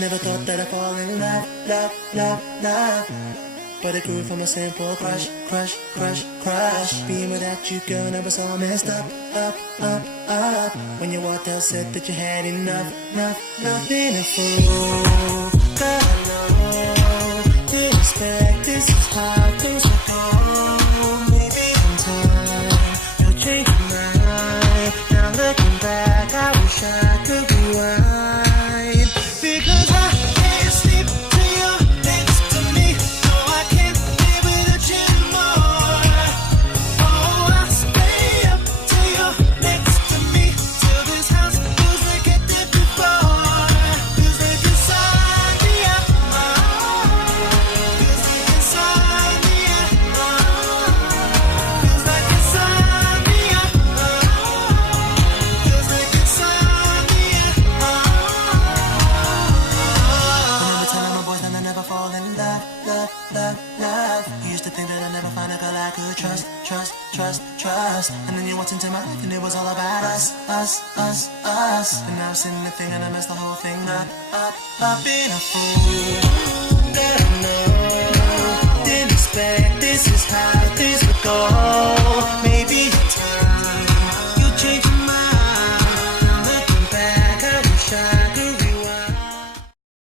Never thought that I'd fall in love, love, love, love. But it grew from a simple crush, crush, crush, crush. Being without you, girl, never saw messed up, up, up, up. When you walked out, said that you had enough, enough, nothing to fool. Girl, I know, didn't expect this is how things would go. Maybe in time, you'll change your mind. Now looking back, I wish I could rewind. Because I can't sleep till you're next to me. No, I can't live without you anymore. Oh, I'll stay up till you're next to me. Till this house feels like it did before. Feels like insomnia. Feels like insomnia. Feels like insomnia. Feels like insomnia. Remember telling my boys that I never fall in love, love, love, love. You used to think that I'd never find a girl I could trust, trust, trust, trust. And then you walked into my life and it was all about us, us, us, us. And now I've seen the thing and I messed the whole thing up, up, up. Being a fool, that I know.